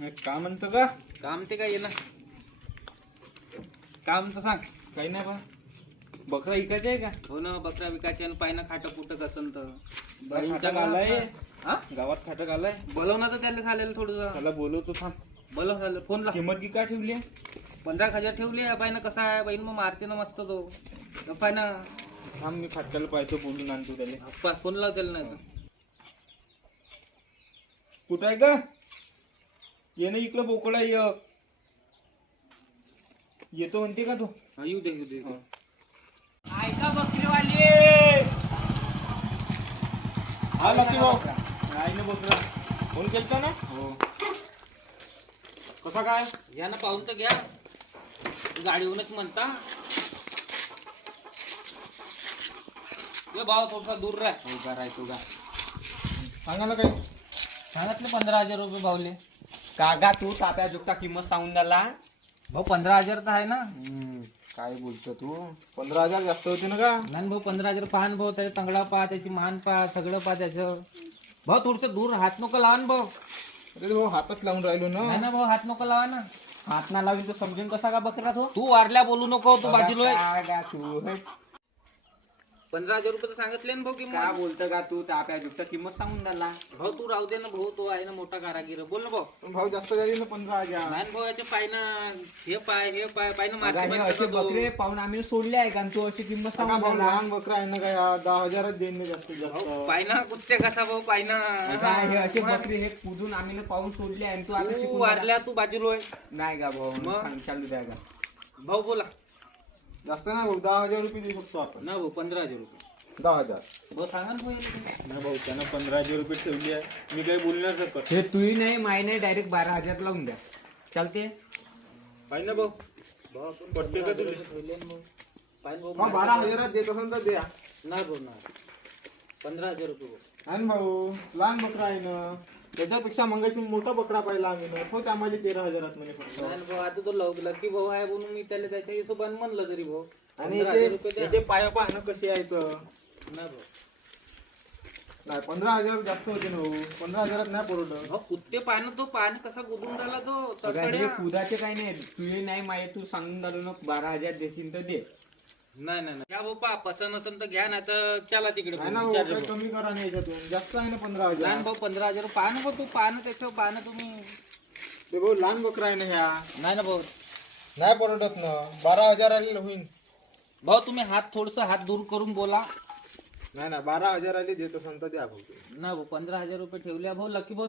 का म्हणतो का काम ते काय ना काम तर सांग. काही नाही बा. बकरा इकायचा आहे का? हो ना, बकरा विकायचे आणि पायनं खाटं कुठं असन तर खाटक आलाय. हा गावात खाटक आलाय. बोलवणार तर त्याला चालेल थोडं. त्याला बोलवतो थांब. बोलव चालेल, फोन ला. किंमत की काय ठेवली आहे? 15,000 ठेवली आहे. पायनं कसा आहे बहीण, मग मारते ना मस्त तो पायनं. थांब मी फाटकाला पाहतो, बोलून आणतो त्याला. फोन लाव त्याला नाही तर. कुठं आहे का? ये ना इकडं बोकडा येतो म्हणते का तू? हा, येऊ दे येऊ दे. ऐका बकरीवाली. हा लकी भाऊ. नाही ना बकरा. फोन केलता ना? हो. कसा काय? घ्या ना, पाहून तर घ्या. गाडीवरूनच म्हणता. ये भाव थोडसा दूर राह. हो का राहतो का? सांगा ना काही. सांगितले 15,000 रुपये भावले. कागा तू ताप्या जुकता किंमत सांगून द्याला. भाऊ 15,000 तर आहे ना. काय बोलतो तू? 15,000 जास्त होते ना का? नाही भाऊ 15,000 पाहन भाऊ, त्याचा तंगडा पहा, त्याची मान पहा, सगळं पहा त्याचं. भाऊ थोडस दूर हात नको लावा ना भाऊ. अरे भाऊ हातच लावून राहिलो ना. नाही ना भाऊ, हात नको लावा ना. हात ना लावून तो समजून कसा का बकरा तो? तू वारल्या बोलू नको, तू बाजूला काय का तू? 15,000 रुपये तर सांगितले ना भाऊ काय किंमत. बोलतो का तू? ताप्या जुकता किंमत सांगून द्याला. भाऊ तू राहू दे ना भाऊ, तो आहे ना मोठा कारागीर. बोल ना भाऊ. भाऊ जास्त झाली ना 15,000. नाही ना भाऊ, याचे पायनं हे पायनं असे मारते बकरे पाहून आम्ही सोडले आहे का? तू अशी किंमत सांगून भाऊ, द्याला. लहान बकरा आहे ना काय? 10,000च देईन मी जास्तीत जास्त. पायना कुत्ते कसा भाऊ पायनं. हे असे बकरे हे कुदून आम्ही पाहून सोडले आहे. तू आता तू शिकून वारल्या तू बाजूला आहे. नाही का भाऊ? मग? सांग, चालू द्या का? भाऊ बोला जास्त ना भाऊ, 10,000 रुपये देऊ शकतो आपण. ना भाऊ 15,000 रुपये. 10,000. भाऊ सांगा ना भाऊ याला. ना भाऊ त्यानं 15,000 रुपये ठेवली आहे. मी काही बोलणार सर. हे तुही नाही माय नाही, डायरेक्ट 12,000 लावून द्या. चालते? पाहिजे ना भाऊ. पटते का तुला? पायन भाऊ मग 12,000 देत असेल तर द्या. नाही भाऊ नाही 15,000 रुपये भाऊ. आणि भाऊ लहान बकरा आहे ना, त्याच्यापेक्षा मंगाशी मोठा बकरा पाहिला आम्ही ना. हो आम्हाला 13,000 म्हणे फक्त. नाही भाऊ, आता तो लकी भाऊ आहे म्हणून मी त्याला त्याच्या हिशोबाने म्हणलं तरी भाऊ. आणि 15,000 रुपये द्या. याचे पाय पाहणं कसे आहेत. नाही भाऊ. नाही 15,000 जास्त होते ना भाऊ. 15,000 नाही परवडत. भाऊ कुत्ते पाहणं, तो पाहणं कसा गुदून राहिला तो बघा, हे तडतड्या. कुदाचे काही नाही. तुझे नाही माय, तू सांगून दारू नको. 12,000 देशील तर दे. नाही नाही नाही. घ्या भाऊ पा, पसंत असेल तर घ्या, नाही तर चला तिकडे नाही ना भाऊ. भाऊ, विचार काही भाऊ. कमी करा नाही याच्यातून. जास्त आहे ना लहान 15,000. भाऊ 15,000 पाहणं भाऊ, तू पाहणं त्याच्यावर पाहणं तुम्ही. ते भाऊ लहान बकरा आहे ना ह्या. नाही ना भाऊ. नाही परवडत ना. 12,000 आले होईल. भाऊ तुम्ही थोडस हात दूर करून बोला. नाही ना 12,000 आले देत असेल तर द्या भाऊ. ना भाऊ 15,000 रुपये ठेवले भाऊ. लकी भाऊ